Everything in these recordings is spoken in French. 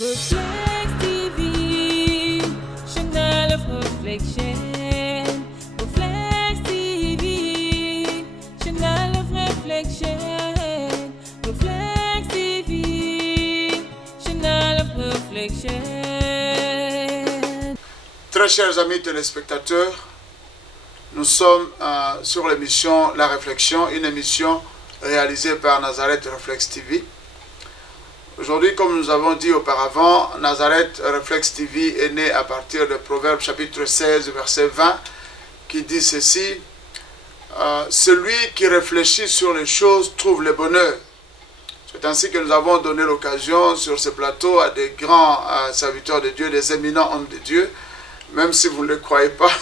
Reflex TV, Channel of Reflection. Reflex TV, Channel of Reflection. Reflex TV, Channel of Reflection. Très chers amis téléspectateurs, nous sommes sur l'émission La Réflexion, une émission réalisée par Nazareth Reflex TV. Aujourd'hui, comme nous avons dit auparavant, Nazareth Reflex TV est né à partir de Proverbes chapitre 16, verset 20, qui dit ceci: celui qui réfléchit sur les choses trouve le bonheur. C'est ainsi que nous avons donné l'occasion sur ce plateau à des grands serviteurs de Dieu, des éminents hommes de Dieu, même si vous ne le croyez pas,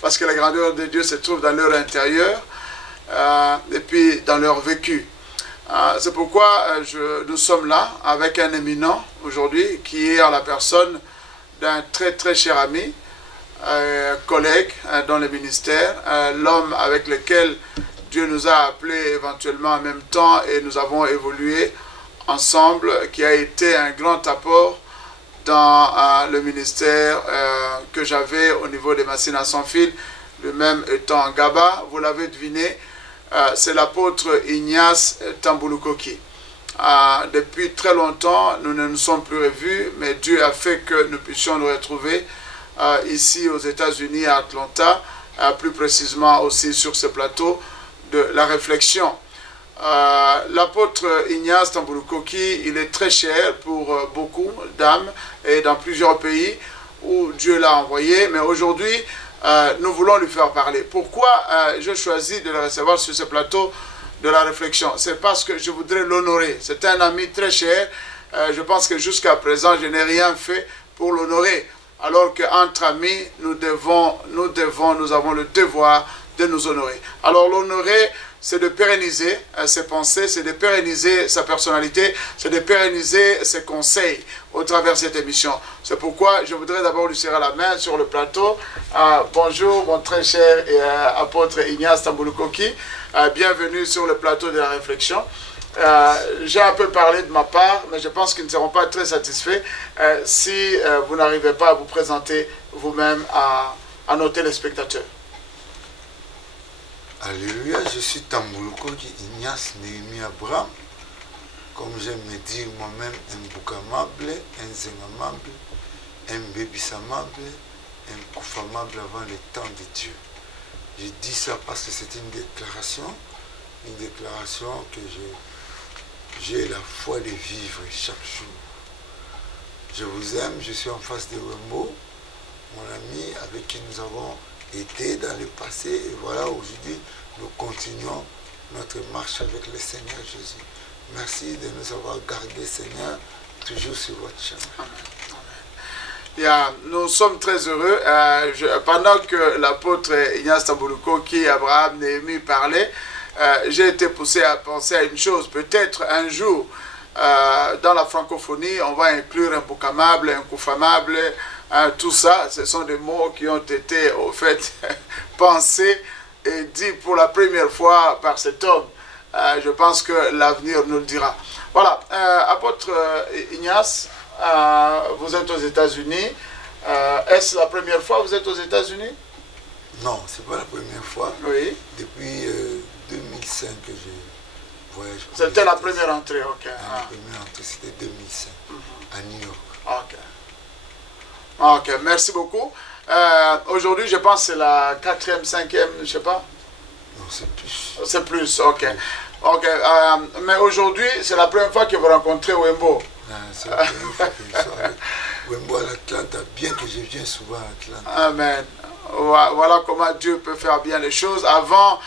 parce que la grandeur de Dieu se trouve dans leur intérieur et puis dans leur vécu. C'est pourquoi nous sommes là avec un éminent aujourd'hui qui est en la personne d'un très très cher ami, collègue dans le ministère, l'homme avec lequel Dieu nous a appelés éventuellement en même temps et nous avons évolué ensemble, qui a été un grand apport dans le ministère que j'avais au niveau des machines à sans fil, lui-même étant en Gaba. Vous l'avez deviné, c'est l'apôtre Ignace Tambulukoki. Depuis très longtemps, nous ne nous sommes plus revus, mais Dieu a fait que nous puissions nous retrouver ici aux États-Unis, à Atlanta, plus précisément aussi sur ce plateau de la réflexion. L'apôtre Ignace Tambulukoki, il est très cher pour beaucoup d'âmes et dans plusieurs pays où Dieu l'a envoyé, mais aujourd'hui, nous voulons lui faire parler. Pourquoi j'ai choisi de le recevoir sur ce plateau de la réflexion? C'est parce que je voudrais l'honorer. C'est un ami très cher. Je pense que jusqu'à présent, je n'ai rien fait pour l'honorer. Alors qu'entre amis, nous avons le devoir de nous honorer. Alors l'honorer, c'est de pérenniser ses pensées, c'est de pérenniser sa personnalité, c'est de pérenniser ses conseils au travers de cette émission. C'est pourquoi je voudrais d'abord lui serrer la main sur le plateau. Bonjour mon très cher apôtre Ignace Tambulukoki, bienvenue sur le plateau de la réflexion. J'ai un peu parlé de ma part, mais je pense qu'ils ne seront pas très satisfaits si vous n'arrivez pas à vous présenter vous-même à nos téléspectateurs. Alléluia, je suis Tambulukoki Ignace Néhémie Abraham. Comme j'aime me dire moi-même, un boukamable, un zengamable, un bébissamable, un koufamable avant le temps de Dieu. Je dis ça parce que c'est une déclaration que j'ai la foi de vivre chaque jour. Je vous aime, je suis en face de Wembo, mon ami avec qui nous avons été dans le passé, et voilà, aujourd'hui, nous continuons notre marche avec le Seigneur Jésus. Merci de nous avoir gardés, Seigneur, toujours sur votre chemin. Amen. Nous sommes très heureux. Pendant que l'apôtre Ignace Tambulukoki, Abraham, Néhémie parlait, j'ai été poussé à penser à une chose. Peut-être un jour, dans la francophonie, on va inclure un boukamable, un koufamable, tout ça, ce sont des mots qui ont été, au fait, pensés et dits pour la première fois par cet homme. Je pense que l'avenir nous le dira. Voilà, apôtre Ignace, vous êtes aux États-Unis. Est-ce la première fois que vous êtes aux États-Unis? Non, ce n'est pas la première fois. Oui. Depuis 2005 que je voyage. C'était la première entrée, ok. La première entrée, c'était 2005, à New York. Ok. Ok, merci beaucoup. Aujourd'hui, je pense que c'est la 4e, 5e, je ne sais pas. Non, c'est plus. C'est plus, ok. Ok, mais aujourd'hui, c'est la première fois que vous rencontrez Wembo. C'est la première fois que je suis avec Wembo à l'Atlanta, bien que je viens souvent à Atlanta. Amen. Voilà comment Dieu peut faire bien les choses. Avant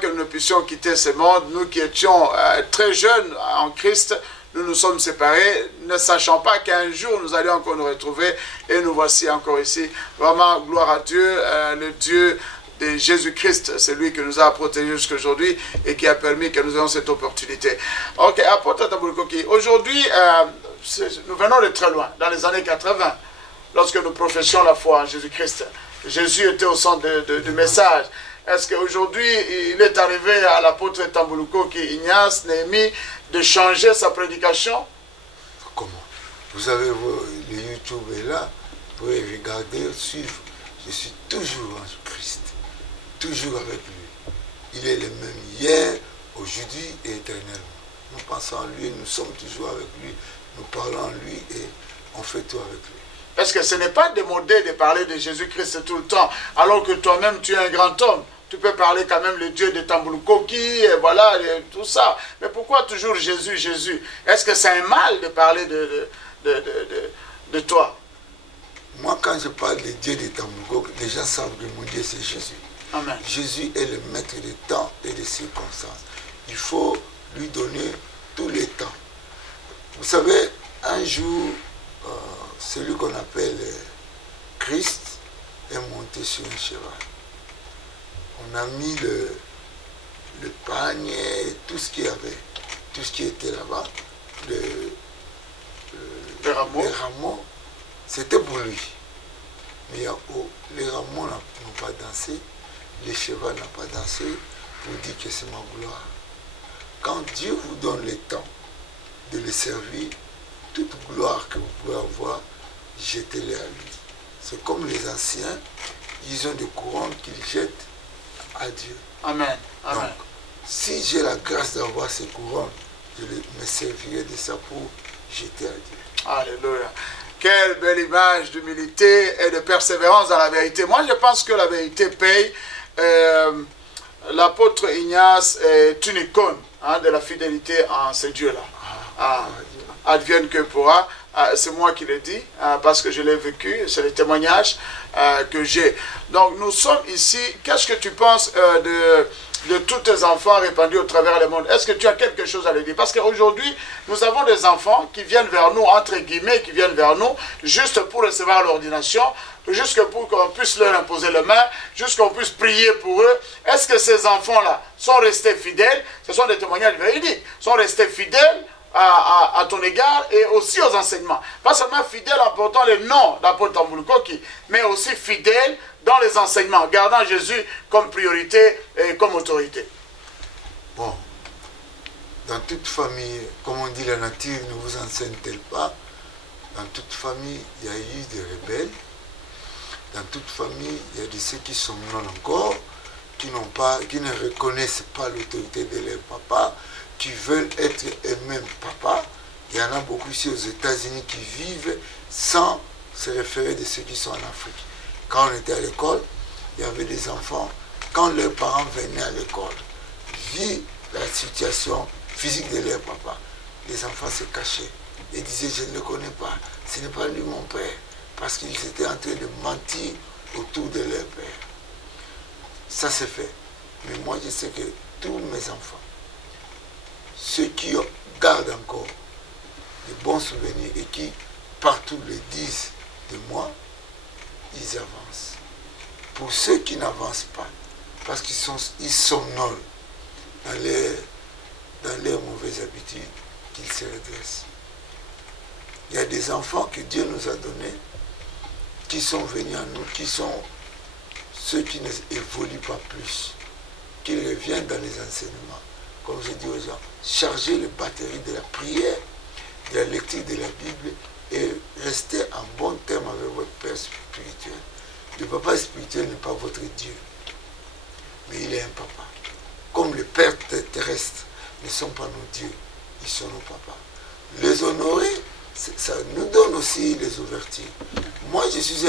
que nous puissions quitter ce monde, nous qui étions très jeunes en Christ, nous nous sommes séparés, ne sachant pas qu'un jour nous allions encore nous retrouver, et nous voici encore ici. Vraiment, gloire à Dieu, le Dieu de Jésus-Christ, c'est lui qui nous a protégés jusqu'à aujourd'hui et qui a permis que nous ayons cette opportunité. Ok, apôtre Tambulukoki, aujourd'hui, nous venons de très loin, dans les années 80, lorsque nous professions la foi en Jésus-Christ. Jésus était au centre du message. Est-ce qu'aujourd'hui, il est arrivé à l'apôtre Tambulukoki Ignace Néhémie de changer sa prédication? Comment? Vous avez le YouTube est là, vous pouvez regarder, suivre. Je suis toujours en Christ, toujours avec lui. Il est le même hier, aujourd'hui et éternellement. Nous pensons en lui, nous sommes toujours avec lui, nous parlons en lui et on fait tout avec lui. Parce que ce n'est pas démodé de parler de Jésus-Christ tout le temps, alors que toi-même tu es un grand homme. Tu peux parler quand même le Dieu de Tambulukoki, et voilà, et tout ça. Mais pourquoi toujours Jésus, Jésus? Est-ce que c'est un mal de parler de toi? Moi, quand je parle de Dieu de Tambulukoki, les gens savent que mon Dieu c'est Jésus. Amen. Jésus est le maître des temps et des circonstances. Il faut lui donner tous les temps. Vous savez, un jour, celui qu'on appelle Christ est monté sur un cheval. On a mis le panier, tout ce qu'il y avait, tout ce qui était là-bas, les rameaux, c'était pour lui. Mais les rameaux n'ont pas dansé, les chevaux n'ont pas dansé, pour dire que c'est ma gloire. Quand Dieu vous donne le temps de le servir, toute gloire que vous pouvez avoir, jetez-les à lui. C'est comme les anciens, ils ont des couronnes qu'ils jettent à Dieu. Amen. Amen. Donc, si j'ai la grâce d'avoir ces couronnes, je me servirai de ça pour jeter à Dieu. Alléluia. Quelle belle image d'humilité et de persévérance dans la vérité. Moi, je pense que la vérité paye. L'apôtre Ignace est une icône de la fidélité en ce Dieu-là. Advienne que pourra. C'est moi qui le dis, parce que je l'ai vécu, c'est le témoignage que j'ai. Donc nous sommes ici, qu'est-ce que tu penses de tous tes enfants répandus au travers le monde? Est-ce que tu as quelque chose à leur dire? Parce qu'aujourd'hui, nous avons des enfants qui viennent vers nous, entre guillemets, qui viennent vers nous, juste pour recevoir l'ordination, juste pour qu'on puisse leur imposer les mains, juste qu'on puisse prier pour eux. Est-ce que ces enfants-là sont restés fidèles? Ce sont des témoignages véridiques, sont restés fidèles à ton égard et aussi aux enseignements. Pas seulement fidèle en portant le nom d'apôtre Tambulukoki, mais aussi fidèle dans les enseignements, gardant Jésus comme priorité et comme autorité. Bon, dans toute famille, comme on dit, la nature ne vous enseigne-t-elle pas? Dans toute famille, il y a eu des rebelles. Dans toute famille, il y a de ceux qui sont non encore, qui ne reconnaissent pas l'autorité de leur papa, qui veulent être eux-mêmes papa. Il y en a beaucoup ici aux États-Unis qui vivent sans se référer de ceux qui sont en Afrique. Quand on était à l'école, il y avait des enfants, quand leurs parents venaient à l'école, vu la situation physique de leur papa, les enfants se cachaient et disaient « je ne le connais pas, ce n'est pas lui mon père », parce qu'ils étaient en train de mentir autour de leur père. Ça c'est fait. Mais moi je sais que tous mes enfants, ceux qui gardent encore de bons souvenirs et qui partout le disent de moi, ils avancent. Pour ceux qui n'avancent pas, parce qu'ils somnolent dans leurs mauvaises habitudes, qu'ils se redressent. Il y a des enfants que Dieu nous a donnés, qui sont venus à nous, qui sont ceux qui n'évoluent pas plus, qui reviennent dans les enseignements. Comme je dis aux gens, chargez les batteries de la prière, de la lecture de la Bible et restez en bon terme avec votre Père spirituel. Le papa spirituel n'est pas votre Dieu, mais il est un papa. Comme les pères terrestres ne sont pas nos dieux, ils sont nos papas. Les honorer, ça nous donne aussi les ouvertures. Moi, je suis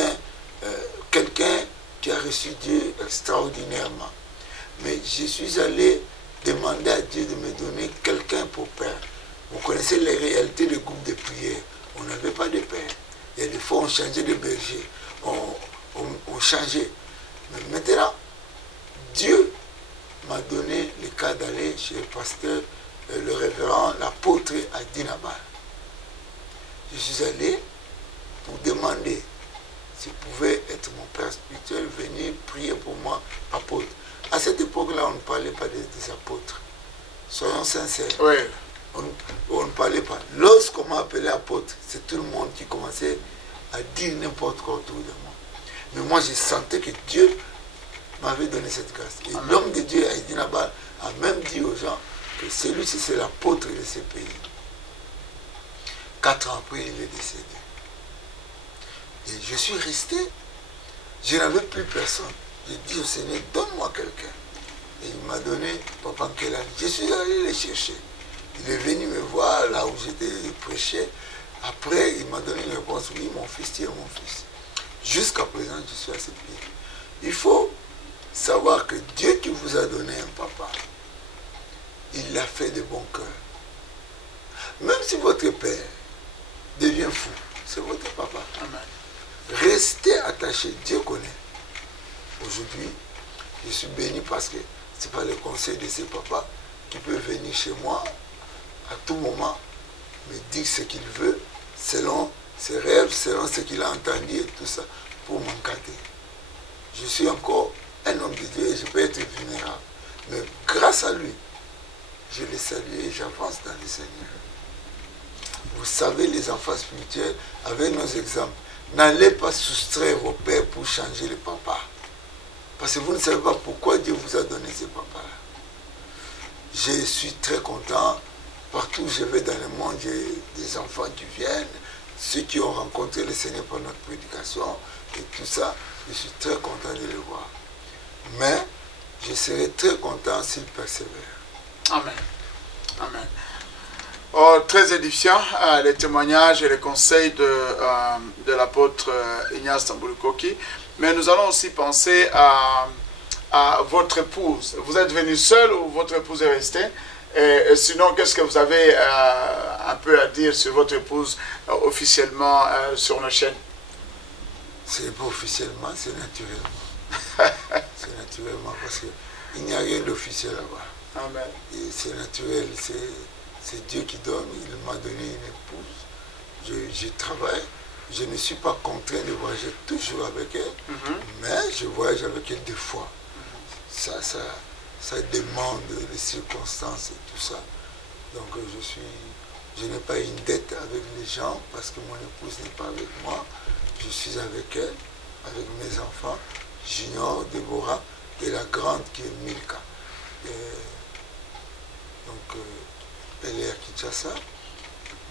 quelqu'un qui a reçu Dieu extraordinairement. Mais je suis allé demander à Dieu de me donner quelqu'un pour père. Vous connaissez les réalités des groupes de prière. On n'avait pas de père. Il y a des fois, on changeait de berger. On changeait. Mais maintenant, Dieu m'a donné le cas d'aller chez le pasteur, le révérend, l'apôtre Adinabal. Je suis allé pour demander s'il pouvait être mon père spirituel, venir prier pour moi, apôtre. À cette époque-là, on ne parlait pas des apôtres. Soyons sincères. Oui. On ne parlait pas. Lorsqu'on m'a appelé apôtre, c'est tout le monde qui commençait à dire n'importe quoi autour de moi. Mais moi, je sentais que Dieu m'avait donné cette grâce. Et l'homme de Dieu, Adinabal, a même dit aux gens que celui-ci, c'est l'apôtre de ce pays. 4 ans après, il est décédé. Et je suis resté. Je n'avais plus personne. J'ai dit au Seigneur, donne-moi quelqu'un. Et il m'a donné Papa Nkelani. Je suis allé le chercher. Il est venu me voir là où j'étais prêché. Après, il m'a donné une réponse. Oui, mon fils, tu es mon fils. Jusqu'à présent, je suis à ses pieds. Il faut savoir que Dieu qui vous a donné un papa, il l'a fait de bon cœur. Même si votre père devient fou, c'est votre papa. Amen. Restez attaché. Dieu connaît. Aujourd'hui, je suis béni parce que ce n'est pas le conseil de ses papas qui peut venir chez moi à tout moment, me dire ce qu'il veut, selon ses rêves, selon ce qu'il a entendu et tout ça, pour m'encadrer. Je suis encore un homme de Dieu et je peux être vulnérable. Mais grâce à lui, je le salue et j'avance dans le Seigneur. Vous savez, les enfants spirituels, avec nos exemples, n'allez pas soustraire vos pères pour changer les papas. Parce que vous ne savez pas pourquoi Dieu vous a donné ces papas-là. Je suis très content. Partout où je vais dans le monde, j'ai des enfants qui viennent, ceux qui ont rencontré le Seigneur par notre prédication et tout ça. Je suis très content de les voir. Mais je serai très content s'ils persévèrent. Amen. Amen. Oh, très édifiant, les témoignages et les conseils de l'apôtre Ignace Tambulu Koki. Mais nous allons aussi penser à votre épouse. Vous êtes venu seul ou votre épouse est restée? Et sinon, qu'est-ce que vous avez un peu à dire sur votre épouse officiellement sur nos chaînes? Ce n'est pas officiellement, c'est naturellement. C'est naturellement parce qu'il n'y a rien d'officiel là-bas. Amen. C'est naturel, c'est Dieu qui donne. Il m'a donné une épouse. Je travaille. Je ne suis pas contraint de voyager toujours avec elle, mais je voyage avec elle des fois. Ça demande les circonstances et tout ça. Donc je n'ai pas une dette avec les gens parce que mon épouse n'est pas avec moi. Je suis avec elle, avec mes enfants, Junior, Déborah, et la grande qui est Milka. Donc elle est à Kinshasa.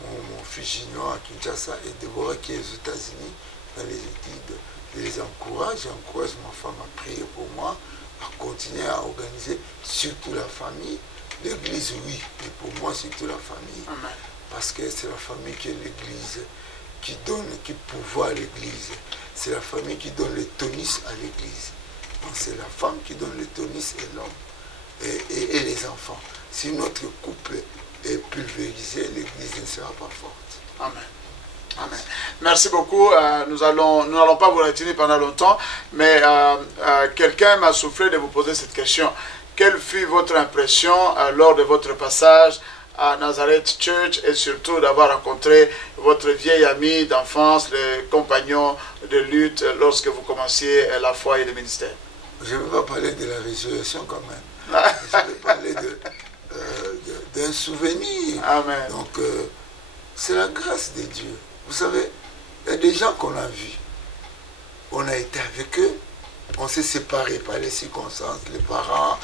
Mon fils Junior à Kinshasa et Déborah qui est aux États-Unis dans les études. Je les encourage, j'encourage ma femme à prier pour moi, à continuer à organiser surtout la famille. L'église, oui, mais pour moi, surtout la famille. Amen. Parce que c'est la famille qui est l'église, qui donne, qui pourvoit à l'église. C'est la famille qui donne le tonus à l'église. Donc c'est la femme qui donne le tonus et l'homme et les enfants. Si notre couple est pulvérisé, l'église ne sera pas forte. Amen. Amen. Merci beaucoup. Nous n'allons pas vous retenir pendant longtemps, mais quelqu'un m'a soufflé de vous poser cette question. Quelle fut votre impression lors de votre passage à Nazareth Church et surtout d'avoir rencontré votre vieil ami d'enfance, le compagnon de lutte lorsque vous commenciez la foi et le ministère? Je ne vais pas parler de la résurrection quand même. Je vais parler d'un souvenir. Amen. Donc, c'est la grâce de Dieu. Vous savez, il y a des gens qu'on a vus. On a été avec eux. On s'est séparés par les circonstances. Les parents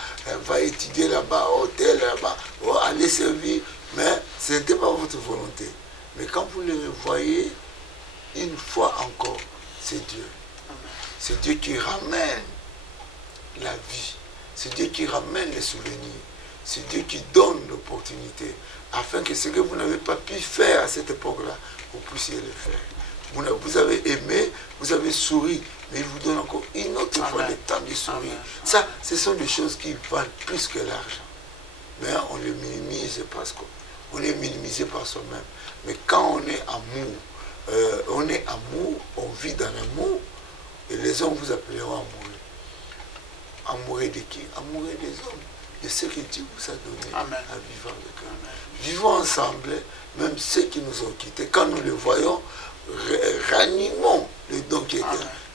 vont étudier là-bas, hôtel là-bas, aller servir. Mais ce n'était pas votre volonté. Mais quand vous les voyez, une fois encore, c'est Dieu. C'est Dieu qui ramène la vie. C'est Dieu qui ramène les souvenirs. C'est Dieu qui donne l'opportunité afin que ce que vous n'avez pas pu faire à cette époque-là, vous puissiez le faire. Vous avez aimé, vous avez souri, mais il vous donne encore une autre fois le temps de sourire. Amen. Ça, ce sont des choses qui valent plus que l'argent. Mais on les minimise parce qu'on est minimisé par soi-même. Mais quand on est amour, on vit dans l'amour, et les hommes vous appelleront amoureux. Amoureux de qui? Amoureux des hommes. De ce que Dieu vous a donné. Amen. À vivre avec eux. Amen. Vivons ensemble, même ceux qui nous ont quittés. Quand nous les voyons, ranimons le don qui est là.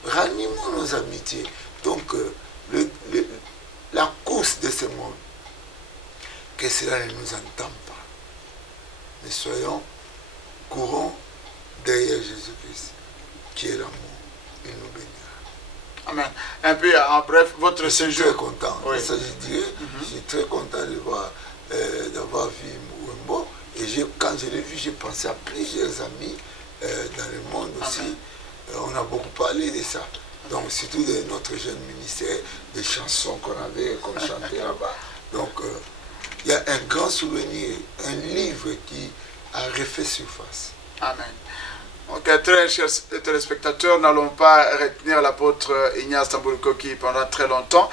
Ranimons nos amitiés. Donc, la course de ce monde, que cela ne nous entame pas. Mais courons derrière Jésus-Christ, qui est l'amour. Il nous bénira. Amen. Un peu en bref, votre séjour. Je suis très content. Oui. Ça, je dirais, je suis très content d'avoir vu Mouembo et quand je l'ai vu, j'ai pensé à plusieurs amis dans le monde aussi. On a beaucoup parlé de ça. Donc, surtout de notre jeune ministère, des chansons qu'on avait, qu'on chantait là-bas. Donc, il y a un grand souvenir, un livre qui a refait surface. Amen. Donc, très chers téléspectateurs, n'allons pas retenir l'apôtre Ignace Tamboulo Koki pendant très longtemps.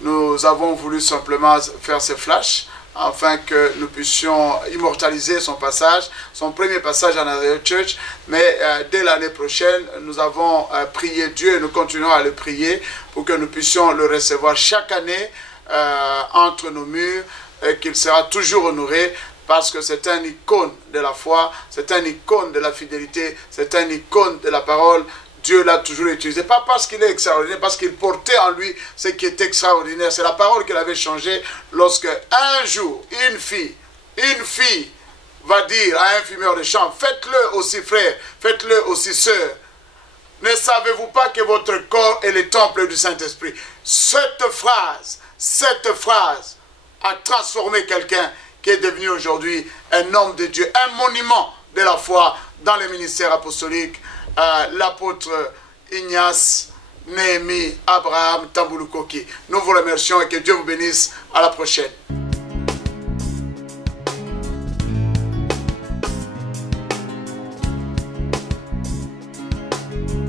Nous avons voulu simplement faire ces flashs afin que nous puissions immortaliser son passage, son premier passage à Nazareth Church. Mais dès l'année prochaine, nous avons prié Dieu et nous continuons à le prier pour que nous puissions le recevoir chaque année entre nos murs et qu'il sera toujours honoré parce que c'est un icône de la foi, c'est un icône de la fidélité, c'est un icône de la parole. Dieu l'a toujours utilisé, pas parce qu'il est extraordinaire, parce qu'il portait en lui ce qui est extraordinaire. C'est la parole qu'il avait changé lorsque un jour, une fille va dire à un fumeur de champ, faites-le aussi frère, faites-le aussi sœur. Ne savez-vous pas que votre corps est le temple du Saint-Esprit? Cette phrase a transformé quelqu'un qui est devenu aujourd'hui un homme de Dieu, un monument de la foi dans le ministère apostolique. L'apôtre Ignace Néhémie Abraham Tamboulo Koki. Nous vous remercions et que Dieu vous bénisse. À la prochaine.